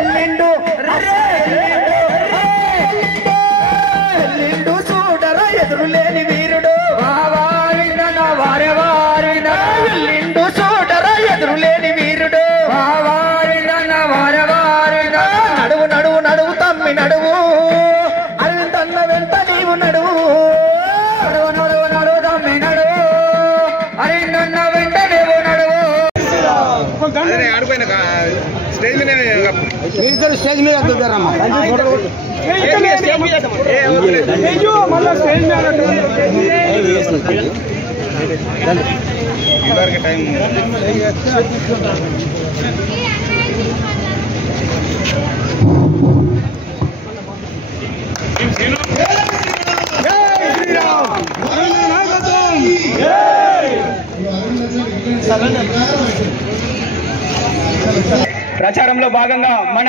ఎల్లిండు ఎల్లిండు చూడరా ఎదురులేని వీరుడు ఎల్లిండు చూడరా ఎదురులేని వీరుడు నడువు నడువు నడువు తమ్మి నడువు అరవిందన్న వెంట నీవు నడువు నడువు నడువు నడువు తమ్మి నడువు అరవిందన్న వెంట నీవు నడువు ఆడిపోయిన స్టేజ్ మీద మీరిద్దరు స్టేజ్ మీద వద్దుతారమ్మా టైం ప్రచారంలో భాగంగా మన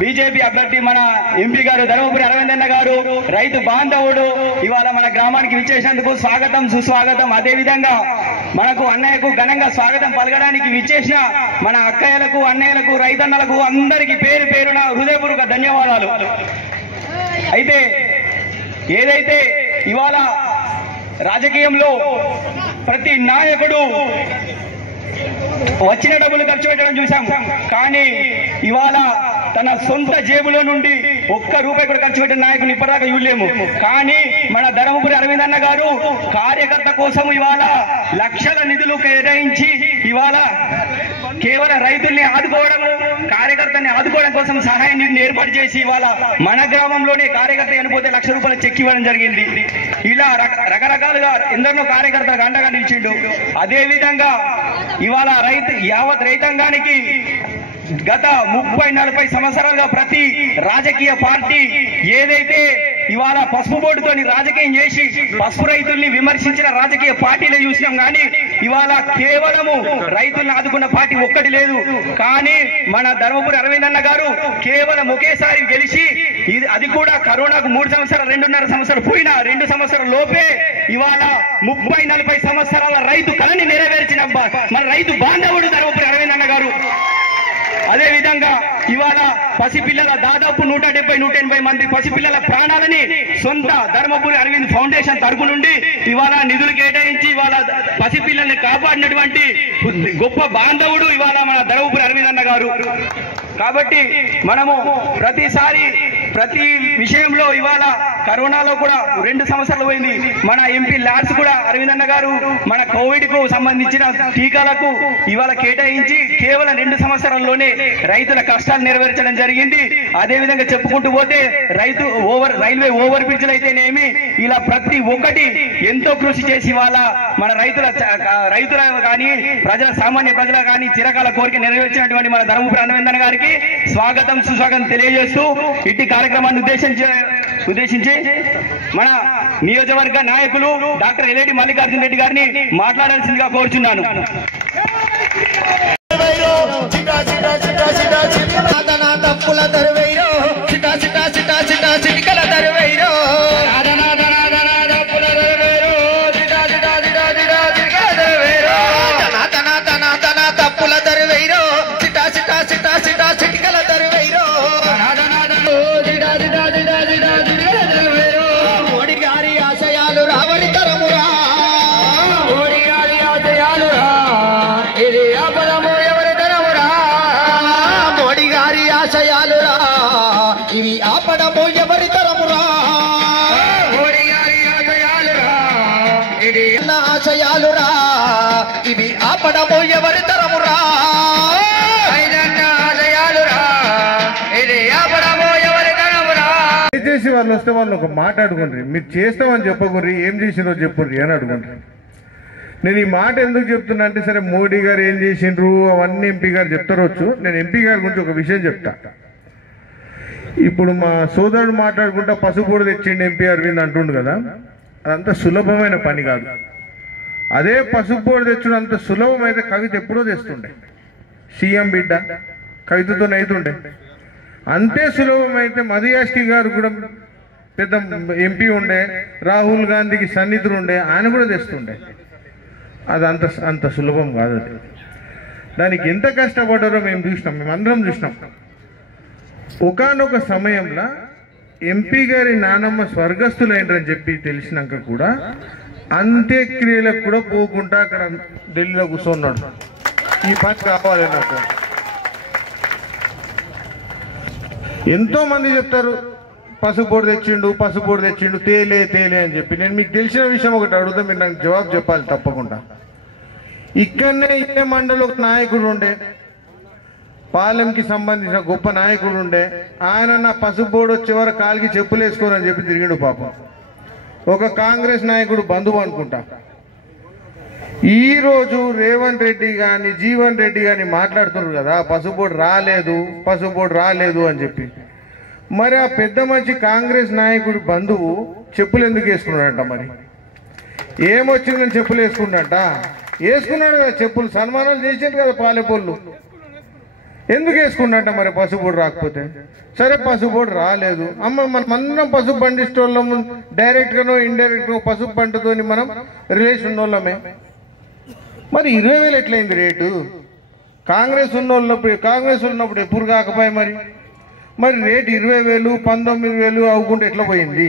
బీజేపీ అభ్యర్థి మన ఎంపీ గారు ధర్మపురి అరవిందన్న గారు రైతు బాంధవుడు ఇవాళ మన గ్రామానికి విచ్చేసినందుకు స్వాగతం సుస్వాగతం. అదేవిధంగా మనకు అన్నయ్యకు ఘనంగా స్వాగతం పలకడానికి విచ్చేసిన మన అక్కయ్యలకు అన్నయ్యలకు రైతన్నలకు అందరికీ పేరు పేరున హృదయపూర్వక ధన్యవాదాలు. అయితే ఏదైతే ఇవాళ రాజకీయంలో ప్రతి నాయకుడు వచ్చిన డబ్బులు ఖర్చు పెట్టడం చూసాం, కానీ ఇవాళ తన సొంత జేబులో నుండి ఒక్క రూపాయి కూడా ఖర్చు పెట్టిన నాయకుని ఇప్పటిదాకా చూడలేము. కానీ మన ధర్మపురి అరవిందన్న గారు కార్యకర్త కోసం ఇవాళ లక్షల నిధులు కేటాయించి ఇవాళ కేవలం రైతుల్ని ఆదుకోవడం, కార్యకర్తని ఆదుకోవడం కోసం సహాయ నిధిని ఏర్పాటు చేసి ఇవాళ మన గ్రామంలోనే కార్యకర్త చనిపోతే ₹1,00,000 చెక్ ఇవ్వడం జరిగింది. ఇలా రకరకాలుగా ఎందరినో కార్యకర్తలకు అండగా నిలిచిండు. అదేవిధంగా ఇవాళ యావత్ రైతాంగానికి గత 30-40 సంవత్సరాలుగా ప్రతి రాజకీయ పార్టీ ఏదైతే ఇవాళ పసుపు బోర్డుతోని రాజకీయం చేసి పసుపు రైతుల్ని విమర్శించిన రాజకీయ పార్టీలే చూసినాం, కానీ ఇవాళ కేవలము రైతుల్ని ఆదుకున్న పార్టీ ఒక్కటి లేదు. కానీ మన ధర్మపురి అరవిందన్న గారు కేవలం ఒకేసారి గెలిచి అది కూడా కరోనాకు 3 సంవత్సరాలు 2.5 సంవత్సరాలు పోయినా 2 సంవత్సరాల లోపే ఇవాళ 30-40 సంవత్సరాల రైతు కళని నెరవేర్చిన మన రైతు బాంధవుడు ధర్మపురి అరవిందన్న గారు. అదేవిధంగా ఇవాళ పసిపిల్లల దాదాపు 170-180 మంది పసిపిల్లల ప్రాణాలని సొంత ధర్మపురి అరవింద్ ఫౌండేషన్ తరపు నుండి ఇవాళ నిధులు కేటాయించి ఇవాళ పసిపిల్లల్ని కాపాడినటువంటి గొప్ప బాంధవుడు ఇవాళ మన ధర్మపురి అరవిందన్న గారు. కాబట్టి మనము ప్రతి విషయంలో ఇవాళ కరోనాలో కూడా 2 సంవత్సరాలు పోయింది. మన ఎంపీ ల్యాబ్స్ కూడా అరవిందన్న గారు మన కోవిడ్ కు సంబంధించిన టీకాలకు ఇవాళ కేటాయించి కేవలం 2 సంవత్సరాల్లోనే రైతుల కష్టాలు నెరవేర్చడం జరిగింది. అదేవిధంగా చెప్పుకుంటూ పోతే రైల్వే ఓవర్ బ్రిడ్జ్లు అయితేనేమి ఇలా ప్రతి ఒక్కటి ఎంతో కృషి చేసి ఇవాళ మన రైతుల కానీ సామాన్య ప్రజల కానీ చిరకాల కోరిక నెరవేర్చినటువంటి మన ధర్మపురి అరవిందన్న గారికి స్వాగతం సుస్వాగతం తెలియజేస్తూ ఇట్టి కార్యక్రమాన్ని ఉద్దేశించి మన నియోజకవర్గ నాయకులు డాక్టర్ ఎల్లేటి మల్లికార్జున రెడ్డి గారిని మాట్లాడాల్సిందిగా కోరుచున్నాను. తప్పుల దరువైరో చిటా చిటా చిటా చిటా చిటికల దరువైరో తప్పుల దరువైరో చిటా చిటా చిటా చిటా చిటికల దరువైరో మోడీ గారి ఆశయాలు రావని తరమురా, మోడీ గారి ఆశయాలు రా ఇది ఆపదము ఎవరి తరమురా, మోడీ గారి ఆశయాలు రా ఇవి ఆపడము ఎవరి తరమురా, మోడీ గారి ఆశయాలు రా ఇది ఆశయాలు రా ఇవి ఆపడము ఎవరి తరమురా, దయచేసి వాళ్ళు వస్తే వాళ్ళు ఒక మాట అడుగుండ్రి, మీరు చేస్తామని చెప్పకుర్రి, ఏం చేసినో చెప్పుర్రి అని అడుగుండ్రి. నేను ఈ మాట ఎందుకు చెప్తున్నా అంటే, సరే మోడీ గారు ఏం చేసిండ్రు అవన్నీ ఎంపీ గారు చెప్తారొచ్చు, నేను ఎంపీ గారి గురించి ఒక విషయం చెప్తా. ఇప్పుడు మా సోదరుడు మాట్లాడుకుంటా పసుపు కూడా తెచ్చిండు ఎంపీ అరవింద్ అంటుండు కదా, అదంత సులభమైన పని కాదు. అదే పసుపు బోర్డు తెచ్చుడు అంత సులభమైతే కవిత ఎప్పుడో తెస్తుండే, సీఎం బిడ్డ కవితతో అవుతుండే. అంతే సులభమైతే మధుయాష్కి గారు కూడా పెద్ద ఎంపీ ఉండే, రాహుల్ గాంధీకి సన్నిధులు ఉండే, ఆయన కూడా తెస్తుండే. అది అంత సులభం కాదు. అది దానికి ఎంత కష్టపడ్డారో మేము చూసినాం, మేము అందరం చూసినాం. ఒకానొక సమయంలో ఎంపీ గారి నానమ్మ స్వర్గస్థులైనరని చెప్పి తెలిసినాక కూడా అంత్యక్రియలకు కూడా పోకుండా అక్కడ ఢిల్లీలో కూర్చున్నాడు. ఈ పని కావాలి నాకు. ఎంతో మంది చెప్తారు పసుపోడు తెచ్చిండు తేలే అని చెప్పి. నేను మీకు తెలిసిన విషయం ఒకటి అడుగుతా, మీరు నాకు జవాబు చెప్పాలి తప్పకుండా. ఇక్కడనే ఇదే మండలి ఒక నాయకుడు ఉండే, పాలెంకి సంబంధించిన గొప్ప నాయకుడు ఉండే. ఆయన నా పసుపోడు వచ్చేవారు కాలికి చెప్పులు వేసుకోరని చెప్పి తిరిగాడు పాపం. ఒక కాంగ్రెస్ నాయకుడు బంధువు అనుకుంటా. ఈ రోజు రేవంత్ రెడ్డి గాని జీవన్ రెడ్డి గాని మాట్లాడుతున్నారు కదా పసుపోడు రాలేదు అని చెప్పి. మరి ఆ పెద్ద మంచి కాంగ్రెస్ నాయకుడి బంధువు చెప్పులు ఎందుకు వేసుకున్నాడంట? మరి ఏమొచ్చిందని చెప్పులు వేసుకున్నాడు కదా, చెప్పులు సన్మానాలు చేసేది కదా పాలెపోళ్ళు. ఎందుకు వేసుకున్నట్ట మరి పసుపోడు రాకపోతే? సరే పసుపోడు రాలేదు, అమ్మ మనమందరం పసుపు పండిస్తోళ్ళము, డైరెక్ట్ గానో ఇండైరెక్ట్ గా పసుపు పంటతోని మనం రిలేషన్ ఉన్నోళ్ళమే. మరి 20,000 ఎట్లయింది రేటు? కాంగ్రెస్ ఉన్నప్పుడు ఎప్పుడు కాకపోయి మరి రేటు 20,000 19,000 అవ్వకుండా ఎట్లా పోయింది?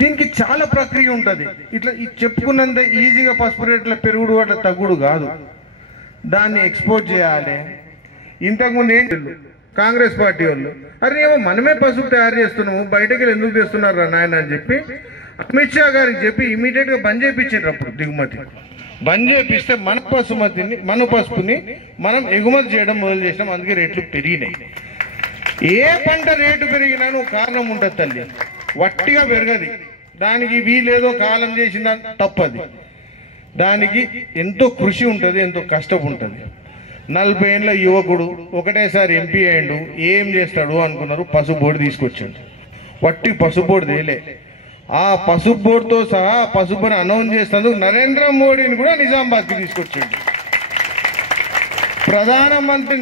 దీనికి చాలా ప్రక్రియ ఉంటుంది. ఇట్లా చెప్పుకున్నంత ఈజీగా పసుపు రేట్ల పెరుగుడు అట్లా తగ్గుడు కాదు. దాన్ని ఎక్స్పోర్ట్ చేయాలి. ఇంతకుముందు ఏంటి కాంగ్రెస్ పార్టీ వాళ్ళు, అరే ఏమో మనమే పసుపు తయారు చేస్తున్నాము, బయటకి ఎందుకు తెస్తున్నారు నాయన అని చెప్పి అమిత్ షా గారికి చెప్పి ఇమీడియట్ గా బంద్ చేయించారు. అప్పుడు దిగుమతి బంద్ చేపిస్తే మన పసుపుని మనం ఎగుమతి చేయడం మొదలు చేసినాం. అందుకే రేట్లు పెరిగినాయి. ఏ పంట రేటు పెరిగినా కారణం ఉంటుంది తల్లి, వట్టిగా పెరగది. దానికి వీలేదో కాలం చేసిన తప్పది. దానికి ఎంతో కృషి ఉంటుంది, ఎంతో కష్టం ఉంటుంది. 40 ఏళ్ళ యువకుడు ఒకటేసారి ఎంపీ అయ్యిండు, ఏం చేస్తాడు అనుకున్నారు, పసుపు బోర్డు తీసుకొచ్చాడు. వట్టి పసుపు బోర్డు తేలే, ఆ పసుపు బోర్డుతో సహా పసుపుని అనౌన్స్ చేసినందుకు నరేంద్ర మోడీని కూడా నిజామాబాద్కి తీసుకొచ్చిండు. ప్రధానమంత్రి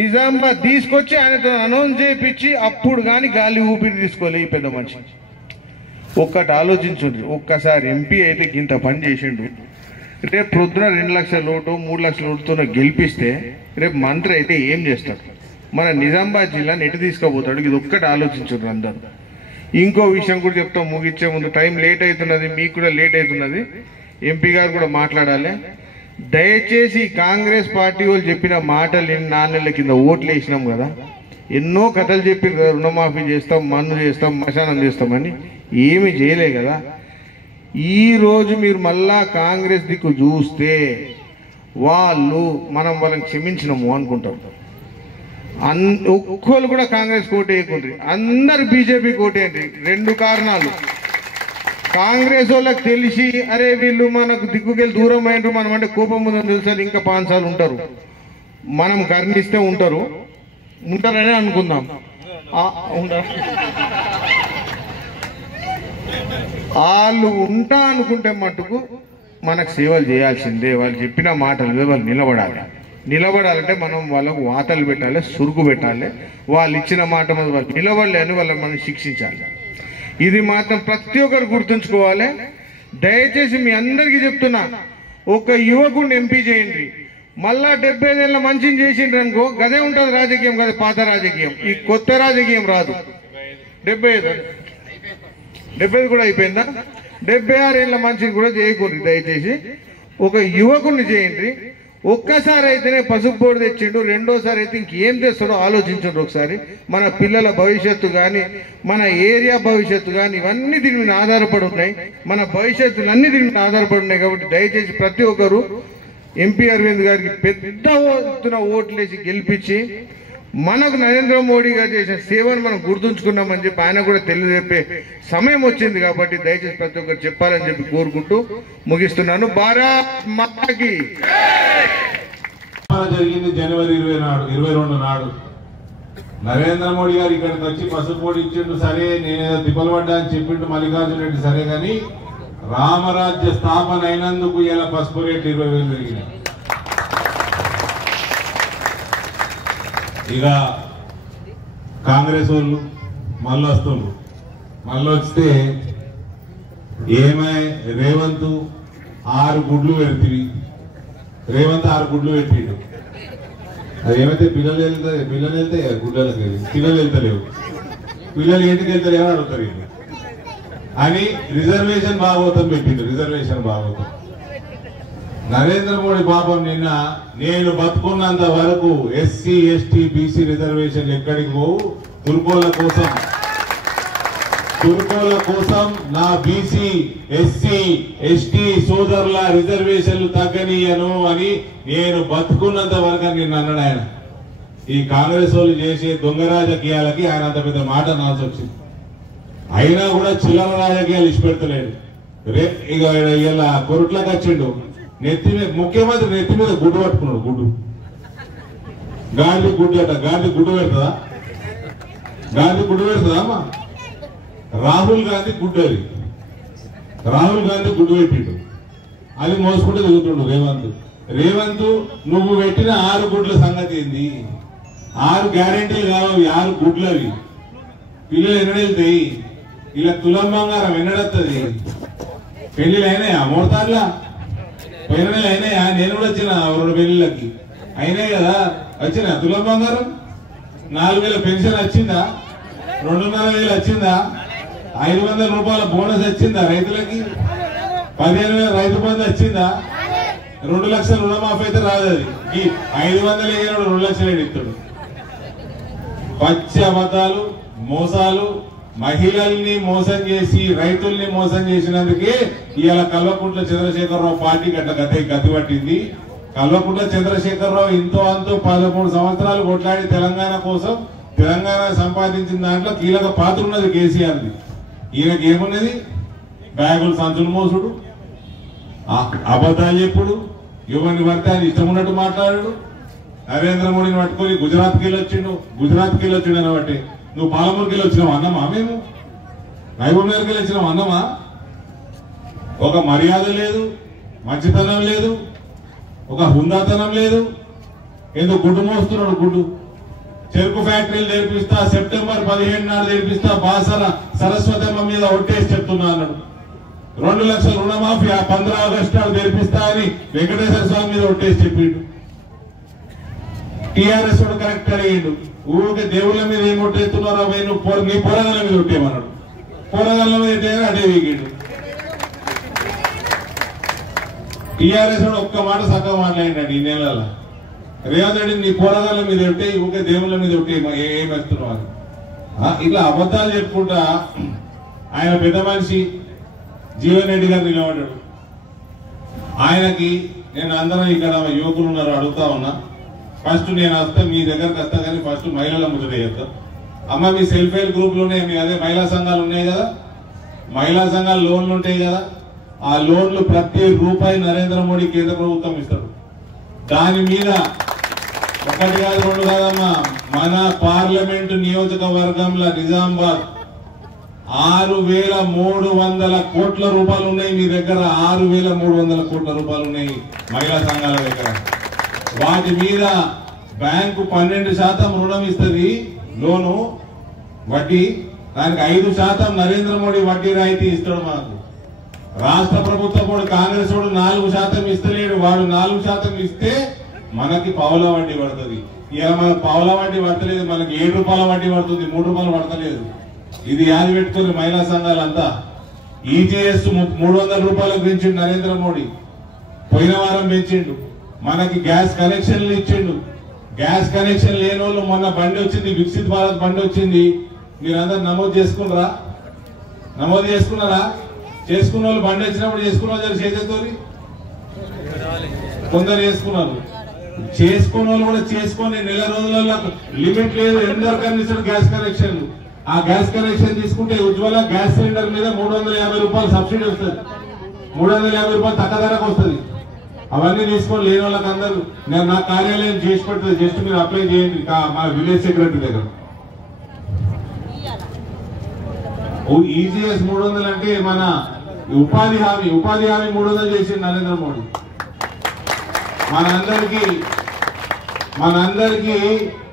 నిజామాబాద్ తీసుకొచ్చి ఆయనతో అనౌన్స్ చేయించి అప్పుడు కానీ గాలి ఊపిరి తీసుకోలే ఈ పెద్ద మనిషి. ఒక్కటి ఆలోచించుండ్రి, ఒక్కసారి ఎంపీ అయితే ఇంత పని చేసిండు, రేపు పొద్దున 2 లక్షల ఓటు 3 లక్షల ఓటుతో గెలిపిస్తే రేపు మంత్రి అయితే ఏం చేస్తాడు? మన నిజామాబాద్ జిల్లాని ఎటు తీసుకుపోతాడు? ఇది ఒక్కటి ఆలోచించుండ్రు అందరు. ఇంకో విషయం కూడా చెప్తాం ముగించే ముందు, టైం లేట్ అవుతున్నది, మీకు కూడా లేట్ అవుతున్నది, ఎంపీ గారు కూడా మాట్లాడాలి. దయచేసి కాంగ్రెస్ పార్టీ వాళ్ళు చెప్పిన మాటలు 4 నెలల కింద ఓట్లు వేసినాం కదా, ఎన్నో కథలు చెప్పి రుణమాఫీ చేస్తాం, మన్ను చేస్తాం, మశానం చేస్తామని, ఏమి చేయలే కదా. ఈ రోజు మీరు మళ్ళా కాంగ్రెస్ దిక్కు చూస్తే వాళ్ళని క్షమించినాము అనుకుంటారు. ఒక్కళ్ళు కూడా కాంగ్రెస్ కోట వేయకుండ్రి, అందరు బీజేపీ కోటేయండి. 2 కారణాలు. కాంగ్రెస్ వాళ్ళకి తెలిసి అరే వీళ్ళు మనకు దిక్కుకెళ్ళి దూరం అయినరు, మనం అంటే కోపం ఉందని తెలుసు, ఇంకా 5 సార్లు ఉంటారు, మనం కర్ణిస్తే ఉంటారని అనుకుందాం. వాళ్ళు ఉంటా అనుకుంటే మటుకు మనకు సేవలు చేయాల్సిందే. వాళ్ళు చెప్పిన మాటలు వాళ్ళు నిలబడాలంటే మనం వాళ్ళకు వాతలు పెట్టాలి, సురుకు పెట్టాలి. వాళ్ళు ఇచ్చిన మాట మీద వాళ్ళు నిలబడలే అని వాళ్ళని మనం శిక్షించాలి. ఇది మాత్రం ప్రతి ఒక్కరు గుర్తుంచుకోవాలి. దయచేసి మీ అందరికీ చెప్తున్నా, ఒక యువకుడిని ఎంపీ చేయండి, మళ్ళా 75 ఏళ్ళ మంచిని చేసిండ్రు అనుకో, గదే ఉంటుంది రాజకీయం, కదా పాత రాజకీయం. ఈ కొత్త రాజకీయం రాదు. 75 కూడా అయిపోయిందా? 76 ఏళ్ళ మంచిని కూడా చేయకూడదు. దయచేసి ఒక యువకుడిని చేయండి. ఒక్కసారి అయితేనే పసుపు బోర్డు తెచ్చిండు, రెండోసారి అయితే ఇంకేం తెస్తాడో ఆలోచించండి ఒకసారి. మన పిల్లల భవిష్యత్తు కానీ, మన ఏరియా భవిష్యత్తు కానీ, ఇవన్నీ దీని మీద ఆధారపడి ఉన్నాయి. మన భవిష్యత్తులు అన్ని దీని మీద ఆధారపడి ఉన్నాయి. కాబట్టి దయచేసి ప్రతి ఒక్కరు ఎంపీ అరవింద్ గారికి పెద్ద ఎత్తున ఓట్లేసి గెలిపించి మనకు నరేంద్ర మోడీ గారు చేసిన సేవను మనం గుర్తుంచుకున్నామని చెప్పి ఆయన కూడా తెలియజెప్పే సమయం వచ్చింది. కాబట్టి దయచేసి ప్రతి ఒక్కరు చెప్పాలని చెప్పి కోరుకుంటూ ముగిస్తున్నాను. భారత్ మాతాకి జరిగింది జనవరి 22 నాడు నరేంద్ర మోడీ గారు ఇక్కడికి వచ్చి పసుపు పొడి ఇచ్చిండు. సరే నేనేదో తిప్పలు పడ్డా అని చెప్పిండు మల్లికార్జున రెడ్డి. సరే కానీ రామరాజ్య స్థాపన అయినందుకు ఇలా పసుపు రేట్లు 20,000 పెరిగినాయి. ఇక కాంగ్రెస్ వాళ్ళు మళ్ళీ వస్తే ఏమై రేవంత్ 6 గుడ్లు పెడుతుంది. రేవంత్ 6 గుడ్లు పెట్టిండు. అది ఏమైతే పిల్లలు వెళ్తే గుడ్డలకు వెళ్ళి పిల్లలు వెళ్తలేవు, పిల్లలు ఇంటికి వెళ్తలేవు అని అడుగుతారు ఇది అని రిజర్వేషన్ భాగవతం పెట్టిండు. రిజర్వేషన్ భాగవతం నరేంద్ర మోడీ పాపం నిన్న నేను బతుకున్నంత వరకు ఎస్సీ ఎస్టీ బీసీ రిజర్వేషన్ ఎక్కడికి పోవు, తుర్కోల కోసం నా బీసీ ఎస్సీ ఎస్టీ సోదరుల రిజర్వేషన్లు తగ్గనీయను అని నేను బతుకున్నంత వరకు అని నిన్న అన్నాడు ఆయన. ఈ కాంగ్రెస్ వాళ్ళు చేసే దొంగ రాజకీయాలకి ఆయన అంత పెద్ద మాట అనాల్సి వచ్చింది. అయినా కూడా చిల్లర రాజకీయాలు ఇష్టపెడతలేడు. ఇక ఇలా కొరుట్లకు వచ్చిండు, నెత్తి మీద ముఖ్యమంత్రి నెత్తి మీద గుడ్డు పట్టుకున్నాడు. గుడ్డు గాంధీ గుడ్డు అట, గాంధీ గుడ్డు పెడతా, గాంధీ గుడ్డు పెడతా అమ్మా. రాహుల్ గాంధీ గుడ్డు, అది రాహుల్ గాంధీ గుడ్డు పెట్టిండు, అది మోసుకుంటూ తిరుగుతుండు రేవంత్ నువ్వు పెట్టిన 6 గుడ్ల సంగతి ఏంది? 6 గ్యారెంటీలు కావాలి, 6 గుడ్లు అవి. పిల్లలు ఎన్నడెళ్తాయి? ఇలా తులం బంగారం ఎన్నడత్తది? పెళ్లిళ్ళు అయినాయా? మోడతారులా పోయిన నెల అయినాయా? నేను కూడా వచ్చిన 2 పెళ్లిళ్ళకి అయినాయి కదా. వచ్చినా తులం బంగారం? 4,000 పెన్షన్ వచ్చిందా? 2,500 వచ్చిందా? 500 రూపాయల బోనస్ వచ్చిందా రైతులకి? 15,000 రైతు బంధు వచ్చిందా? 2 లక్షల రుణమాఫీ అయితే రాదు. అది ఈ 500 2 లక్షలు ఇస్తాడు. పచ్చి అబద్ధాలు, మోసాలు, మహిళల్ని మోసం చేసి రైతుల్ని మోసం చేసినందుకే ఇవాళ కల్వకుంట్ల చంద్రశేఖరరావు పార్టీ గతి పట్టింది. కల్వకుంట్ల చంద్రశేఖరరావు ఇంతో అంతో 13 సంవత్సరాలు కొట్లాడి తెలంగాణ కోసం తెలంగాణ సంపాదించిన దాంట్లో కీలక పాత్ర ఉన్నది కేసీఆర్ది. ఈయనకి ఏమున్నది? బ్యాగులు సంచులు మోసుడు, అబద్ధాలు చెప్పుడు, ఎవరిని పడితే ఆయన ఇష్టం ఉన్నట్టు మాట్లాడాడు. నరేంద్ర మోడీని పట్టుకొని గుజరాత్కి వెళ్ళొచ్చిండు అని బట్టి నువ్వు పాలమూరుకి వెళ్ళి వచ్చినావు అన్నమా? మేము నైబుమ్నగర్కి వెళ్ళి వచ్చినావు అన్నమా? ఒక మర్యాద లేదు, మంచితనం లేదు, ఒక హుందాతనం లేదు. ఎందుకు గుడ్డు మోస్తున్నాడు? గుడ్డు చెరుకు ఫ్యాక్టరీలు తెరిపిస్తా, సెప్టెంబర్ 15 నాడు తెరిపిస్తా, బాసర సరస్వతమ్మ మీద ఒట్టేసి చెప్తున్నా అన్నాడు. 2 లక్షల రుణమాఫీ 15 ఆగస్టు నాడు తెరిపిస్తా అని వెంకటేశ్వర స్వామి మీద ఒట్టేసి చెప్పిండు. టీఆర్ఎస్ వాడు కరెక్ట్ అడిగిండు, ఊరికే దేవుళ్ళ మీద ఏం ఒట్టేస్తున్నారో నీ పోరగాళ్ళ మీద ఒట్టేమన్నాడు. పోరగాళ్ళ మీద ఏంటైనా అడే వీగిండు. టీఆర్ఎస్ వాడు ఒక్క మాట చక్కగా మాట్లాడిండు ఈ నెలల్లో. రేవంత్ రెడ్డి నీ పోరగాళ్ళ మీద ఉంటే ఊరికే దేవుళ్ళ మీద ఉంటే ఏమేస్తున్నావు అని ఇట్లా అబద్ధాలు చెప్పుకుంటా ఆయన పెద్ద మనిషి జీవన్ రెడ్డి గారు నిలబడ్డాడు. ఆయనకి నేను అందరం ఇక్కడ యువకులు ఉన్నారు అడుగుతా ఉన్నా, ఫస్ట్ నేను వస్తా మీ దగ్గరకు వస్తా కానీ ఫస్ట్ మహిళల ముచ్చట చేస్తా. అమ్మ మీ సెల్ఫ్ హెల్ప్ గ్రూపులు ఉన్నాయి, మీ అదే మహిళా సంఘాలు ఉన్నాయి కదా, మహిళా సంఘాలు లోన్లు ఉంటాయి కదా, ఆ లోన్లు ప్రతి రూపాయి నరేంద్ర మోడీ కేంద్ర ప్రభుత్వం ఇస్తాడు. దాని మీద 1 కాదు 2 కాదమ్మా, మన పార్లమెంటు నియోజకవర్గంలో నిజామాబాద్ 6,300 కోట్ల రూపాయలు ఉన్నాయి మీ దగ్గర. 6,300 కోట్ల రూపాయలు ఉన్నాయి మహిళా సంఘాల దగ్గర. వాటి మీద బ్యాంకు 12% రుణం ఇస్తుంది, లోను వడ్డీ. దానికి 5% నరేంద్ర మోడీ వడ్డీ రాయితీ ఇస్తాడు మనకు. రాష్ట్ర ప్రభుత్వం కూడా కాంగ్రెస్ వాడు 4% ఇస్తలేడు. వాడు 4% ఇస్తే మనకి పావుల వడ్డీ పడుతుంది. ఇలా మనకు పావుల వడ్డీ పడతలేదు, మనకి 7 రూపాయల వడ్డీ పడుతుంది, 3 రూపాయలు పడతలేదు. ఇది యాది పెట్టుకుని మహిళా సంఘాలంతా. ఈజీఎస్ 300 రూపాయలకు పెంచిండు నరేంద్ర మోడీ, పోయిన వారం పెంచిండు. మనకి గ్యాస్ కనెక్షన్లు ఇచ్చిండు. గ్యాస్ కనెక్షన్ లేని వాళ్ళు మొన్న బండి వచ్చింది, వికసిత్ భారత్ బండి వచ్చింది, మీరందరూ నమోదు చేసుకున్నారా? చేసుకున్న వాళ్ళు బండి వచ్చినప్పుడు చేసుకున్న వాళ్ళు చేసేతోరి కొందరు చేసుకున్నారు. చేసుకున్న వాళ్ళు కూడా చేసుకొని నెల రోజులలో లిమిట్ లేదు, ఎందరికన్నా ఇస్తాడు గ్యాస్ కనెక్షన్. ఆ గ్యాస్ కనెక్షన్ తీసుకుంటే ఉజ్వల గ్యాస్ సిలిండర్ మీద 350 రూపాయలు సబ్సిడీ వస్తుంది, 350 రూపాయలు తక్కువ ధరకు వస్తుంది. అవన్నీ తీసుకొని లేని వాళ్ళకి అందరూ నేను నా కార్యాలయం చేసి పెడుతుంది, జస్ట్ మీరు అప్లై చేయండి మన విలేజ్ సెక్రటరీ దగ్గర. ఈజీఎస్ 300 అంటే మన ఉపాధి హామీ 300 చేసింది నరేంద్ర మోడీ. మనందరికీ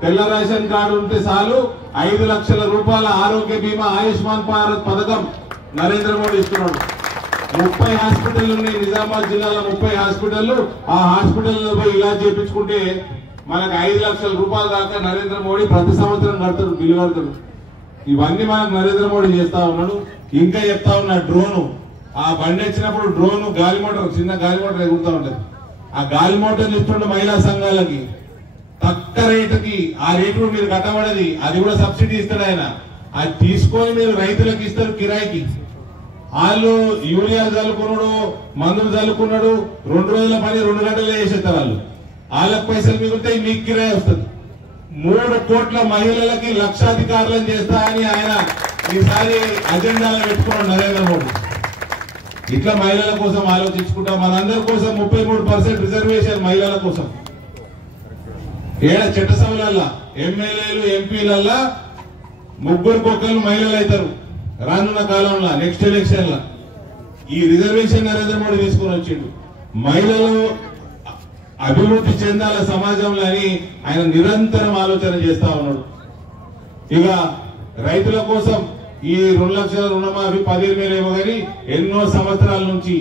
తెల్ల రేషన్ కార్డు ఉంటే చాలు 5 లక్షల రూపాయల ఆరోగ్య బీమా ఆయుష్మాన్ భారత్ పథకం నరేంద్ర మోడీ ఇస్తున్నాడు. 30 హాస్పిటల్ ఉన్నాయి నిజామాబాద్ జిల్లాలో, 30 హాస్పిటల్. ఆ హాస్పిటల్లో పోయి ఇలాజ్ చేయించుకుంటే మనకు 5 లక్షల రూపాయల దాకా నరేంద్ర మోడీ ప్రతి సంవత్సరం కడతాడు, బిల్లు కడతాడు. ఇవన్నీ మనకు నరేంద్ర మోడీ చేస్తా ఉన్నాడు. ఇంకా చెప్తా ఉన్నా డ్రోను, ఆ బండి వచ్చినప్పుడు డ్రోను గాలి మోటార్, చిన్న గాలి మోటార్ ఎగురుతూ ఉంటది. ఆ గాలి మోటార్ ఇస్తుండే మహిళా సంఘాలకి తక్కువ రేటుకి, ఆ రేటు మీరు కట్టబడది, అది కూడా సబ్సిడీ ఇస్తాడు ఆయన. అది తీసుకొని మీరు రైతులకు ఇస్తారు కిరాయికి. వాళ్ళు యూరియాలు చల్లుకున్నాడు, మందులు చల్లుకున్నాడు, 2 రోజుల పని 2 గంటలే చేసేస్తారు. వాళ్ళకి పైసలు మిగులుతాయి, మీకు కిరాయి వస్తుంది. 3 కోట్ల మహిళలకి లక్షాధికారులను చేస్తా అని ఆయన ఈసారి అజెండాలో పెట్టుకున్నాడు నరేంద్ర మోడీ. ఇట్లా మహిళల కోసం ఆలోచించుకుంటాం. మనందరి కోసం 33% రిజర్వేషన్ మహిళల కోసం. చట్టసభలల్లా ఎమ్మెల్యేలు ఎంపీలల్లా 3 మహిళలు అవుతారు రానున్న కాలంలో, నెక్స్ట్ ఎలక్షన్ లా. ఈ రిజర్వేషన్ నరేంద్ర మోడీ తీసుకుని వచ్చిండు. మహిళలు అభివృద్ధి చెందాల సమాజంలో అని ఆయన నిరంతరం ఆలోచన చేస్తా ఉన్నాడు. ఇక రైతుల కోసం ఈ 2 లక్షల రుణమాఫీ 15,000 ఏమో కానీ ఎన్నో సంవత్సరాల నుంచి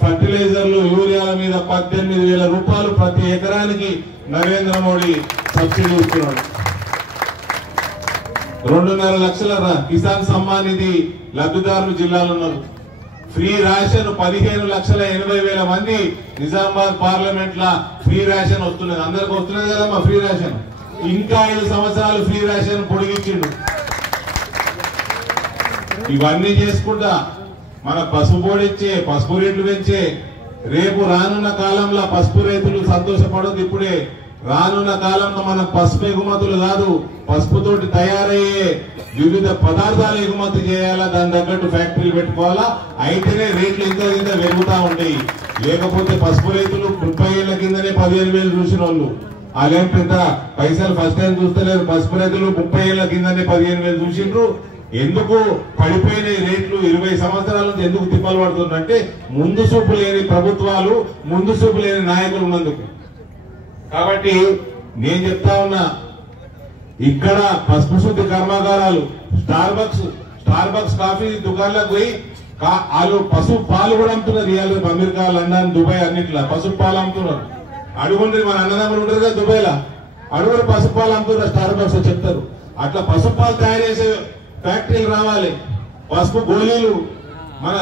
ఫర్టిలైజర్లు, యూరియాల మీద 18,000 రూపాయలు ప్రతి ఎకరానికి నరేంద్ర మోడీ సబ్సిడీ ఇస్తున్నాడు. 2.5 లక్షల కిసాన్ సమ్మాన్ నిధి లబ్ధిదారులు జిల్లాలో ఉన్నారు. ఫ్రీ రేషన్ 15,80,000 మంది నిజామాబాద్ పార్లమెంట్ లా ఫ్రీ రేషన్ వస్తున్నది. అందరికి వస్తున్నది కదా మా ఫ్రీ రేషన్. ఇంకా 5 సంవత్సరాలు ఫ్రీ రేషన్ పొడిగించిండు. ఇవన్నీ చేసుకుంటా మన పసుపు పొడిచ్చే, పసుపు రేట్లు పెంచే, రేపు రానున్న కాలంలో పసుపు రైతులు సంతోషపడదు. ఇప్పుడే రానున్న కాలంలో మన పసుపు ఎగుమతులు కాదు, పసుపుతోటి తయారయ్యే వివిధ పదార్థాలు ఎగుమతి చేయాలా, దాని తగ్గట్టు ఫ్యాక్టరీలు పెట్టుకోవాలా. అయితేనే రేట్లు ఇంకా పెరుగుతా ఉంటాయి. లేకపోతే పసుపు రైతులు 30 ఏళ్ల కిందనే 15,000 చూసిన వాళ్ళు, వాళ్ళేం పెద్ద పైసలు ఫస్ట్ టైం చూస్తలేరు. పసుపు రైతులు 30 ఏళ్ల కిందనే 15,000 చూసిండ్రు. ఎందుకు పడిపోయిన రేట్లు 20 సంవత్సరాల నుంచి ఎందుకు తిప్పలు పడుతుందంటే ముందు చూపు లేని ప్రభుత్వాలు, ముందు చూపు లేని నాయకులు ఉన్నందుకు. కాబట్టి నేను చెప్తా ఉన్నా, ఇక్కడ పసుపు శుద్ధి కర్మాగారాలు, స్టార్ బక్స్ కాఫీ దుకాణాలకు పోయి వాళ్ళు పసుపు పాలు కూడా అమ్ముతున్నారు. ఇవాళ అమెరికా, లండన్, దుబాయ్ అన్నిట్లా పసుపు పాలు అమ్ముతున్నారు. అడుగుండ్రి, మన అన్నదమ్ములు ఉంటారు కదా దుబాయ్ లా, అడుగురు పసుపు పాలు అమ్ముతున్నారు. స్టార్ బక్స్ చెప్తారు. అట్లా పసుపు పాలు తయారు చేసే ఫ్యాక్టరీలు రావాలి. పసుపు గోళీలు, మన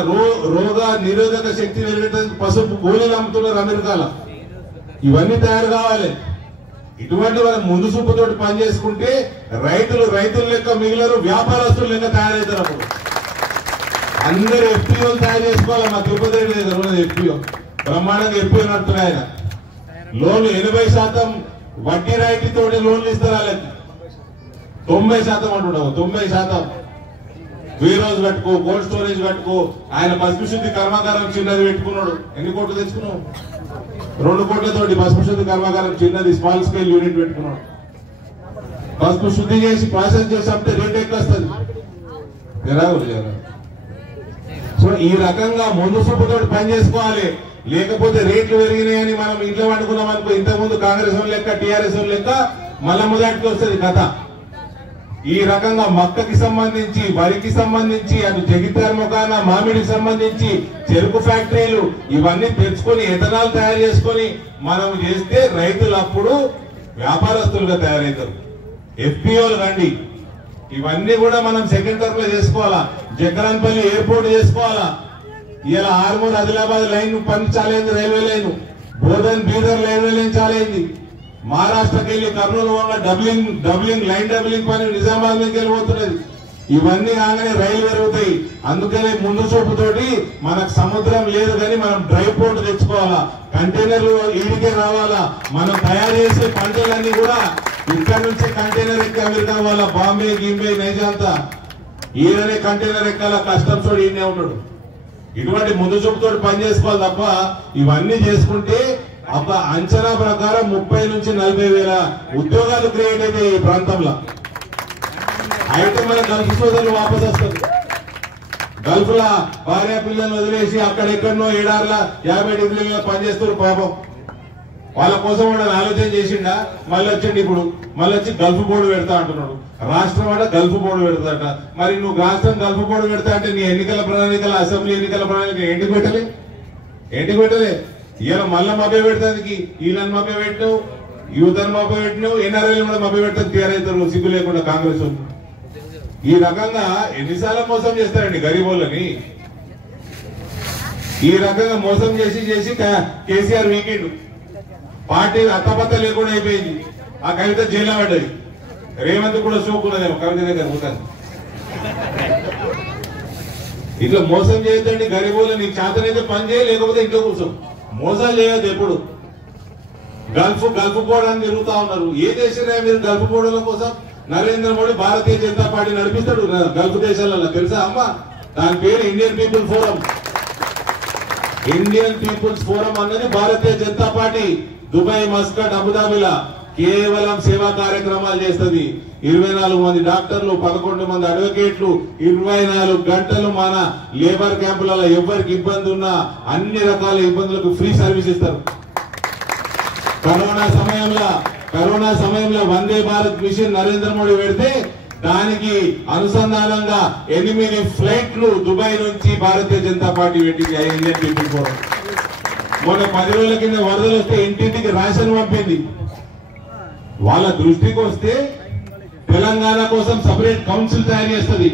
రోగ నిరోధక శక్తి పెరగడానికి పసుపు గోళీలు అమ్ముతున్నారు అమెరికాలో. ఇవన్నీ తయారు కావాలి. ఇటువంటి వాళ్ళ ముందు చూపుతో పని చేసుకుంటే రైతులు లెక్క మిగిలరు, వ్యాపారస్తులు లెక్క తయారవుతారు. అప్పుడు అందరు ఎఫ్పిఓలు తయారు చేసుకోవాలి. మా తిరుపతి లేదు ఎఫ్పిఓ, బ్రహ్మాండంగా ఎఫ్పిఓ నడుతున్నాయి. ఆయన లోన్లు 80% వడ్డీ రాయితీతో లోన్లు ఇస్తారు వాళ్ళకి. 90% అంటున్నావు, 90% వేర్ హౌస్ కట్టుకో, కోల్డ్ స్టోరేజ్ కట్టుకో. ఆయన పసుపు శుద్ధి కర్మాగారం చిన్నది పెట్టుకున్నాడు. ఎన్ని కోట్లు తెచ్చుకున్నావు? 2 కోట్లతోటి పసుపు శుద్ధి కర్మాగారం చిన్నది, స్మాల్ స్కేల్ యూనిట్ పెట్టుకున్నాడు. పసుపు శుద్ధి చేసి ప్రాసెస్ చేసి అమ్మితే రేట్ ఎక్కువ వస్తుంది. సో ఈ రకంగా ముందు చూపుతో పని చేసుకోవాలి. లేకపోతే రేట్లు పెరిగినాయని మనం ఇంట్లో వండుకున్నాం అనుకో, ఇంతకుముందు కాంగ్రెస్ వాళ్ళు లెక్క, టీఆర్ఎస్ వాళ్ళు లెక్క మళ్ళా మొదటికి వస్తుంది కథ. ఈ రకంగా మక్కకి సంబంధించి, వరికి సంబంధించి, అటు జగిత్యాల ముఖాన మామిడికి సంబంధించి చెరుకు ఫ్యాక్టరీలు ఇవన్నీ తెచ్చుకొని ఎథనాల్ తయారు చేసుకొని మనం చేస్తే రైతులు అప్పుడు వ్యాపారస్తులుగా తయారవుతారు. ఎఫ్పిఓలు రండి, ఇవన్నీ కూడా మనం సెకండ్ టర్మ్ లో చేసుకోవాలా. జగ్గరాన్పల్లి ఎయిర్పోర్ట్ చేసుకోవాలా. ఇలా ఆర్మూర్ ఆదిలాబాద్ లైన్ పని చాలైంది, railway line, Bodhan Bidar railway line చాలైంది. మహారాష్ట్రకి వెళ్ళి కర్నూలు వల్ల డబ్లింగ్ లైన్ డబ్లింగ్ పని నిజామాబాద్ నుంచి వెళ్ళిపోతున్నది. ఇవన్నీ కాగానే రైలు పెరుగుతాయి. అందుకనే ముందు చూపుతోటి మనకు సముద్రం లేదు కానీ మనం డ్రై పోర్ట్ తెచ్చుకోవాలా. కంటైనర్లు ఈడికే రావాలా. మనం తయారు చేసే పంటలన్నీ కూడా ఇక్కడ నుంచి కంటైనర్ ఎక్కి అమెరికా వాళ్ళ బాంబే గింబే నైజాంతా ఈయననే కంటైనర్ ఎక్కాల, కస్టమ్స్ తోడు ఈయనే ఉన్నాడు. ఇటువంటి ముందు చూపుతో పని చేసుకోవాలి తప్ప ఇవన్నీ చేసుకుంటే ఒక అంచనా ప్రకారం 30 నుంచి 40 వేల ఉద్యోగాలు క్రియేట్ అయితే ఈ ప్రాంతంలో. అయితే మన గల్ఫ్ సోదరులు వాపస్ వస్తారు. గల్ఫ్ లా భార్య పిల్లలను వదిలేసి అక్కడెక్కడనో ఏడార్ల 50 డిగ్రీల పనిచేస్తారు. పాపం వాళ్ళ కోసం వాడు ఆలోచన చేసిండా, మళ్ళీ వచ్చిండు. ఇప్పుడు మళ్ళీ వచ్చి గల్ఫ్ బోర్డు పెడతా అంటున్నాడు. రాష్ట్రం అంటే గల్ఫ్ బోర్డు పెడతాట. మరి నువ్వు రాష్ట్రం గల్ఫ్ బోర్డు పెడతా అంటే నీ ఎన్నికల ప్రణాళికల, అసెంబ్లీ ఎన్నికల ప్రణాళిక ఏంటికి పెట్టలే? ఇలా మళ్ళా మభ్య పెడతానికి వీళ్ళని మభ్య పెట్టావు. యువతను మభ్యపెట్టినావు, ఎన్ఆర్ఐలు కూడా మభ్యపెడతారు, తయారవుతారు సిగ్గు లేకుండా కాంగ్రెస్ వాళ్ళు. ఈ రకంగా ఎన్నిసార్లు మోసం చేస్తారండి గరీబోళ్ళని. ఈ రకంగా మోసం చేసి చేసి కేసీఆర్ వీకెండ్ పార్టీ అత్తపత్త లేకుండా అయిపోయింది. ఆ కవిత జైల్లో పడ్డది. రేవంత్ కూడా సోకున్నదేమో కవిత దగ్గర పోతాను. ఇట్లా మోసం చేయొద్దండి గరీబోళ్ళు. నీకు చేతనైతే పని చేయ, లేకపోతే ఇంట్లో కూర్చో. మోసాలు చేయొద్దు ఎప్పుడు. గల్ఫ్ పోవడానికి తిరుగుతా ఉన్నారు. ఏ దేశంలో మీరు గల్ఫ్ పోవడం కోసం? నరేంద్ర మోడీ భారతీయ జనతా పార్టీ నడిపిస్తాడు గల్ఫ్ దేశాలలో, తెలుసా అమ్మా? దాని పేరు Indian people forum. Indian peoples forum అన్నది భారతీయ జనతా పార్టీ దుబాయ్, మస్కట్, అబుదాబిలా కేవలం సేవా కార్యక్రమాలు చేస్తుంది. 24 మంది డాక్టర్లు, 11 మంది అడ్వకేట్లు, 24 గంటలు మన లేబర్ క్యాంపులలో ఎవరికి ఇబ్బంది ఉన్నా అన్ని రకాల ఇబ్బందులకు ఫ్రీ సర్వీస్ ఇస్తారు. కరోనా సమయంలో వందే భారత్ మిషన్ నరేంద్ర మోడీ పెడితే దానికి అనుసంధానంగా 8 ఫ్లైట్లు దుబాయ్ నుంచి భారతీయ జనతా పార్టీ పెట్టింది ఇండియన్ పీపుల్ ఫోరం. మొన్న 10 రోజుల కింద వరదలు వస్తే ఇంటింటికి రేషన్ పంపింది. వాళ్ళ దృష్టికి వస్తే తెలంగాణ కోసం సపరేట్ కౌన్సిల్ తయారు చేస్తుంది.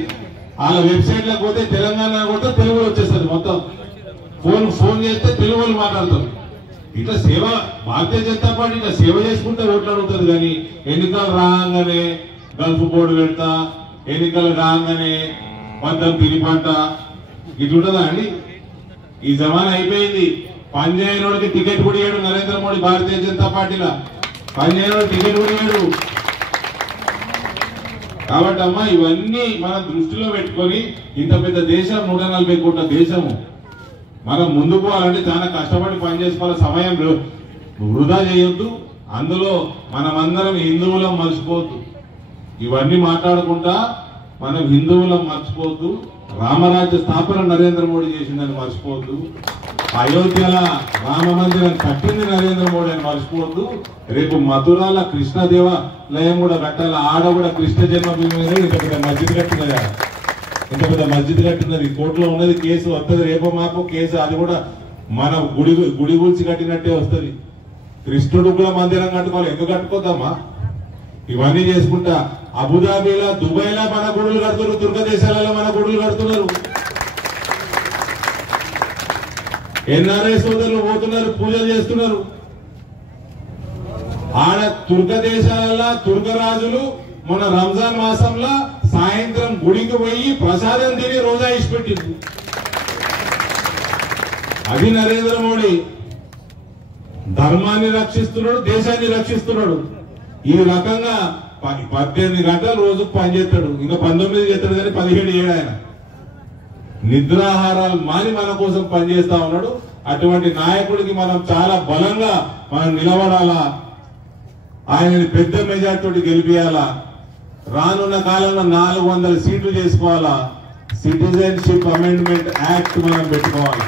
వాళ్ళ వెబ్సైట్ లో పోతే తెలంగాణ కూడా తెలుగులో వచ్చేస్తుంది. మొత్తం ఫోన్ చేస్తే తెలుగు వాళ్ళు మాట్లాడతారు. ఇట్లా సేవ భారతీయ జనతా పార్టీ ఇట్లా సేవ చేసుకుంటే ఓట్లు అడుగుతుంది. కానీ ఎన్నికలు రాగానే గల్ఫ్ బోర్డు పెడతా, ఎన్నికలు రాగానే పంతం తిరిపంట ఇట్లుంటుందా అండి? ఈ జమానా అయిపోయింది. పనిచేయనోడికి టికెట్ కూడా ఇయ్యాడు నరేంద్ర మోడీ భారతీయ జనతా పార్టీలో. పనిచేయనోడు టికెట్ కూడా ఇయ్యాడు. కాబట్టి అమ్మా ఇవన్నీ మనం దృష్టిలో పెట్టుకొని, ఇంత పెద్ద దేశం, 140 కోట్ల దేశము, మనం ముందుకు పోవాలంటే చాలా కష్టపడి పనిచేసుకోవాలి. సమయం వృధా చేయొద్దు. అందులో మనమందరం హిందువులం మర్చిపోవద్దు. ఇవన్నీ మాట్లాడుకుంటా మనం హిందువులం మర్చిపోవద్దు. రామరాజ్య స్థాపన నరేంద్ర మోడీ చేసిందని మర్చిపోవద్దు. అయోధ్యల రామ మందిరం కట్టింది నరేంద్ర మోడీ అని మర్చిపోవద్దు. రేపు మథురాల కృష్ణదేవాలయం కూడా కట్టాలి. ఆడ కూడా కృష్ణ జన్మభూమి మీద ఇంత పెద్ద మస్జిద్ కట్టినదా? ఇంత పెద్ద మస్జిద్ కట్టినది. కోర్టులో ఉన్నది, కేసు వస్తుంది రేపో మాపో కేసు. అది కూడా మన గుడి గురించి కట్టినట్టే వస్తుంది. కృష్ణుడు కూడా మందిరం కట్టుకోవాలి. ఎందుకు కట్టుకోద్దామా? ఇవన్నీ చేసుకుంటా అబుదాబిలా, దుబాయ్లా మన గుడులు కడుతున్నారు. దుర్గ దేశాలలో మన గుడులు కడుతున్నారు. ఎన్ఆర్ఐ సోదరులు పోతున్నారు, పూజలు చేస్తున్నారు. ఆడ తుర్క దేశాలలో తుర్కరాజులు మన రంజాన్ మాసంలో సాయంత్రం గుడికి పోయి ప్రసాదం తిని రోజా ఇచ్చిపెట్టింది. అది నరేంద్ర మోడీ ధర్మాన్ని రక్షిస్తున్నాడు, దేశాన్ని రక్షిస్తున్నాడు. ఈ రకంగా 18 గంటలు రోజుకు పనిచేస్తాడు. ఇంకా 19 చేస్తాడు కానీ 17 ఏడు ఆయన. నిద్రాహారాలు మాని మన కోసం పనిచేస్తా ఉన్నాడు. అటువంటి నాయకుడికి మనం చాలా బలంగా మనం నిలబడాలా. ఆయనని పెద్ద మెజార్టీతో గెలిపియాలా. రానున్న కాలంలో 400 సీట్లు చేసుకోవాలా. సిటిజన్షిప్ అమెండ్మెంట్ యాక్ట్ మనం పెట్టుకోవాలి.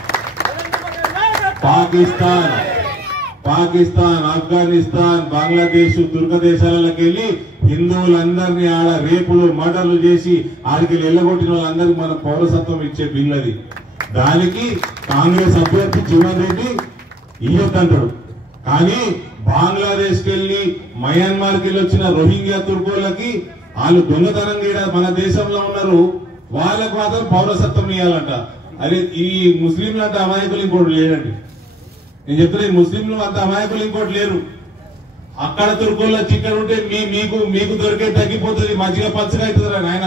పాకిస్తాన్, ఆఫ్ఘనిస్తాన్, బంగ్లాదేశ్, తుర్క దేశాలకు వెళ్ళి హిందువులందరినీ ఆడ రేపులు, మర్డర్లు చేసి ఆడికి వెళ్ళగొట్టిన వాళ్ళందరికీ మనం పౌరసత్వం ఇచ్చే బిల్ అది. దానికి కాంగ్రెస్ అభ్యర్థి జీవన్ రెడ్డి ఇయ్యొద్దంటాడు. కానీ బంగ్లాదేశ్కి వెళ్ళి, మయన్మార్కి వెళ్ళి వచ్చిన రోహింగ్యా తుర్కోలకి వాళ్ళు దొంగతనం చేయడం మన దేశంలో ఉన్నారు. వాళ్ళకు మాత్రం పౌరసత్వం ఇవ్వాలంట. అరే ఈ ముస్లింలు అంటే అమాయకులు ఇంకోటి లేదండి. నేను చెప్తున్నా, ఈ ముస్లింలు అంత అమాయకులు ఇంకోటి లేరు. అక్కడ తుర్కోళ్ళు వచ్చి ఇక్కడ ఉంటే మీకు దొరికే తగ్గిపోతుంది, మజ్జిగ పచ్చగా అవుతుంది నాయన.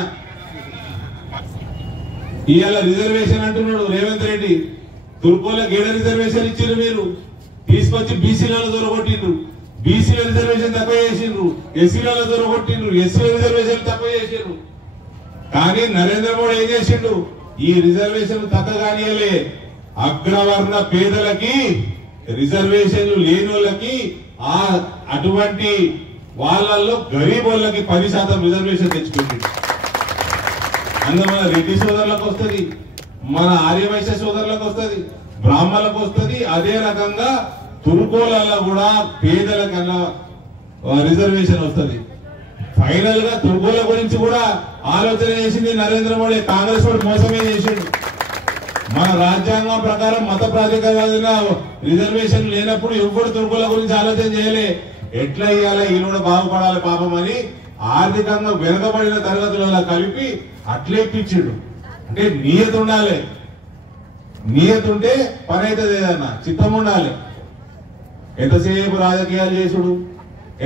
ఇవాళ రిజర్వేషన్ అంటున్నాడు రేవంత్ రెడ్డి. తుర్కోళ్ళకి ఏడ రిజర్వేషన్ ఇచ్చిండ్రు మీరు? తీసుకొచ్చి బీసీలలో దొరగొట్టిండ్రు. బీసీల రిజర్వేషన్ తక్కువ చేసిండ్రు, ఎస్సీలలో దొరగొట్టిండ్రు, ఎస్సీల రిజర్వేషన్ తక్కువ చేసిండ్రు. కానీ నరేంద్ర మోడీ ఏం చేసిండు? ఈ రిజర్వేషన్ తక్కువ కానియలే. అగ్రవర్ణ పేదలకి, రిజర్వేషన్లు లేని వాళ్ళకి, అటువంటి వాళ్ళల్లో గరీబ్ వాళ్ళకి 10% రిజర్వేషన్ తెచ్చిపెట్టింది. అందులో మన రెడ్డి సోదరులకు వస్తుంది, మన ఆర్యవైశ్య సోదరులకు వస్తుంది, బ్రాహ్మణులకు వస్తుంది. అదే రకంగా తుర్కోలలో కూడా పేదలకన్నా రిజర్వేషన్ వస్తుంది. ఫైనల్ గా తుర్కోల గురించి కూడా ఆలోచన చేసింది నరేంద్ర మోడీ. కాంగ్రెస్ వాడు మోసమే చేసిండు. మన రాజ్యాంగం ప్రకారం మత ప్రాతిపదికన రిజర్వేషన్ లేనప్పుడు ఎవరు తుర్కోల గురించి ఆలోచన చేయలే. ఎట్లా ఇయ్యాలి ఈయన కూడా బాగుపడాలి పాపం అని ఆర్థికంగా వెనుకబడిన తరగతులలో కలిపి అట్లే ఇప్పించిండు. అంటే నియత ఉండాలి, నియత ఉంటే పని అవుతుంది, ఏదన్నా చిత్తం ఉండాలి. ఎంతసేపు రాజకీయాలు చేసుడు,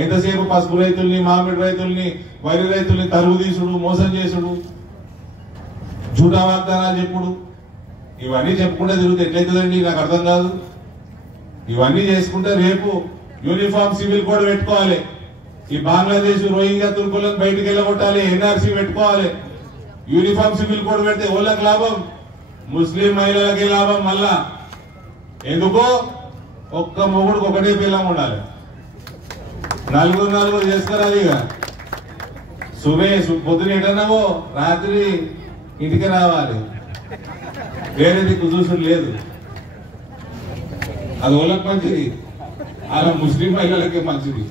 ఎంతసేపు పసుపు రైతుల్ని, మామిడి రైతుల్ని, వరి రైతుల్ని తరుగు తీసుడు, మోసం చేసుడు, జూటా వాగ్దానాలు చెప్పుడు, ఇవన్నీ చెప్పుకుంటే తిరుగుతే ఎట్లయితుందండి? నాకు అర్థం కాదు. ఇవన్నీ చేసుకుంటే రేపు యూనిఫామ్ సివిల్ కోడ్ పెట్టుకోవాలి, ఈ బంగ్లాదేశ్ రోహింగ్యా తుర్కులను బయటికి వెళ్ళగొట్టాలి, ఎన్ఆర్సీ పెట్టుకోవాలి. యూనిఫామ్ సివిల్ కోడ్ పెడితే ఓళ్ళకి లాభం, ముస్లిం మహిళలకి లాభం. మళ్ళా ఎందుకో ఒక్క మొగుడికి ఒకటే పిల్లం ఉండాలి, నలుగురు చేసుకురాలి. ఇక పొద్దున ఎటన్నావో రాత్రి ఇంటికి రావాలి, వేరే దిక్కు చూసుడు లేదు. అది ఓళ్ళకి మంచిది, అలా ముస్లిం మహిళలకి మంచిది.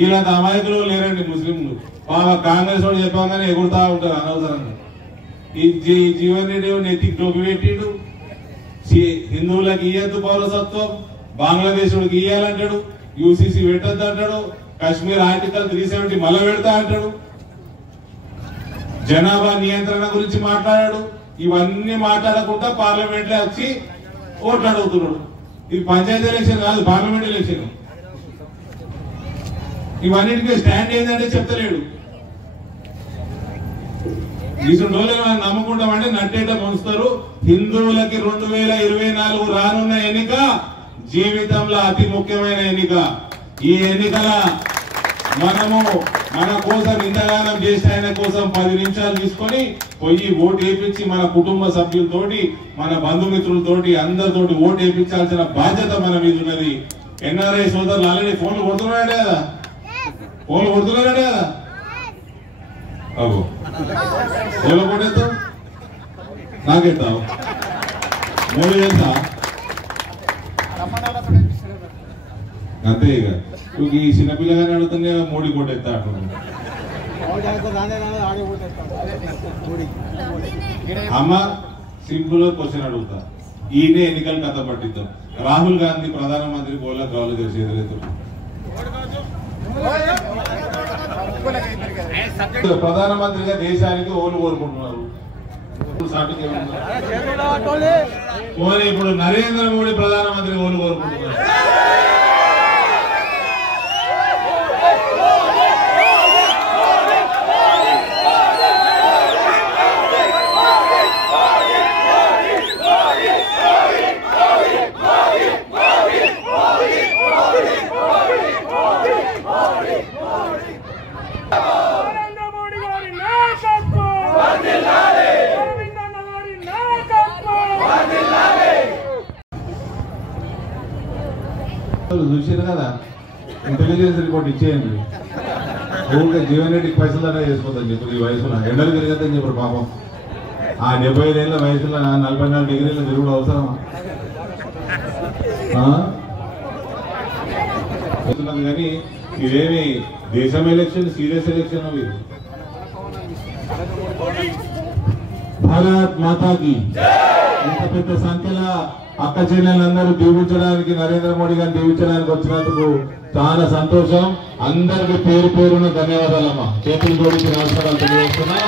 ఇలాంటి అమాయకులు లేరండి ముస్లింలు. కాంగ్రెస్ వాడు చెప్పగానే ఎగురుతా ఉంటారు అనవసరంగా. ఈ జీవన్ రెడ్డి నెత్తికి టోపి పెట్టిండు, హిందువులకు ఇయ్యద్దు పౌరసత్వం, బంగ్లాదేశ్ వాడికి ఇయ్యాలంటాడు, యూసీసీ పెట్టద్దు అంటాడు, కాశ్మీర్ ఆర్టికల్ 370 మళ్ళా పెడతా అంటాడు, జనాభా నియంత్రణ గురించి మాట్లాడాడు. ఇవన్నీ మాట్లాడకుండా పార్లమెంట్ లో వచ్చి ఓట్లు అడుగుతున్నాడు. ఇది పంచాయతీ ఎలక్షన్ కాదు, పార్లమెంట్ ఎలక్షన్. ఇవన్నిటికీ స్టాండ్ ఏంటంటే చెప్తలేడు. ఇటువంటి రోజులు మనం నమ్ముకుంటామంటే నట్టేట ముంచుతారు. హిందువులకి 2024 రానున్న ఎన్నిక జీవితంలో అతి ముఖ్యమైన ఎన్నిక. ఈ ఎన్నికల మనము మన కోసం ఇంతగానం చేసిన ఆయన కోసం 10 నిమిషాలు తీసుకొని పోయి ఓటు వేయించి మన కుటుంబ సభ్యులతోటి, మన బంధుమిత్రులతోటి, అందరితోటి ఓటు వేయించాల్సిన బాధ్యత మన మీద ఉన్నది. ఎన్ఆర్ఐ సోదరులు ఆల్రెడీ ఫోన్లు కొడుతున్నాడే కదా, ఫోన్లు కొడుతున్నాడే కదా. అవు ఫోన్లు కొట్టేస్తావు, నాకెత్తావు, మూడు చేస్తా అంతే. ఇక ఈ చిన్నపిల్లగానే అడుగుతుండే మోడీ కొట్టేస్తా అంటున్నాడు. అమ్మ సింపుల్ క్వశ్చన్ అడుగుతా, ఈయనే ఎన్నికలు కథ పట్టిద్దాం. రాహుల్ గాంధీ ప్రధానమంత్రి గోలా గౌలు చేసేది ప్రధానమంత్రిగా దేశానికి ఓలు కోరుకుంటున్నారు. ఇప్పుడు నరేంద్ర మోడీ ప్రధానమంత్రి ఓలు కోరుకుంటున్నారు. చూసారు కదా, ఇంటెలిజెన్స్ రిపోర్ట్ ఇచ్చేయండి. ఊరికే జీవన్ రెడ్డికి పైసలు దాకా చేసుకోదని చెప్పారు. ఈ వయసులో ఎండలు తిరగద్దని చెప్పారు. పాపం ఆ 75 ఏళ్ళ వయసులో 44 డిగ్రీల తిరుగుడు అవసరమా? కానీ ఇదేమి దేశం ఎలక్షన్, సీరియస్ ఎలక్షన్. మీరు భారత్ మాతాకి ఇంత పెద్ద సంఖ్యలో అక్క చెల్లెలందరూ దీవించడానికి, నరేంద్ర మోడీ గారిని దీవించడానికి వచ్చినందుకు చాలా సంతోషం. అందరికి పేరు పేరున ధన్యవాదాలమ్మా. చేతులు జోడించి నమస్కారాలు తెలియజేస్తున్నా.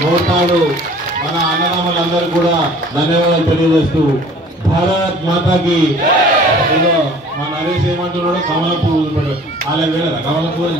మోటాడు మన అన్నదమ్ములందరూ కూడా ధన్యవాదాలు తెలియజేస్తూ భారత్ మాతాకి. మా నరేష్ ఏమంటున్నాడో కమల పువ్వు, అలాగే వెళ్ళరా కమల పువ్వు.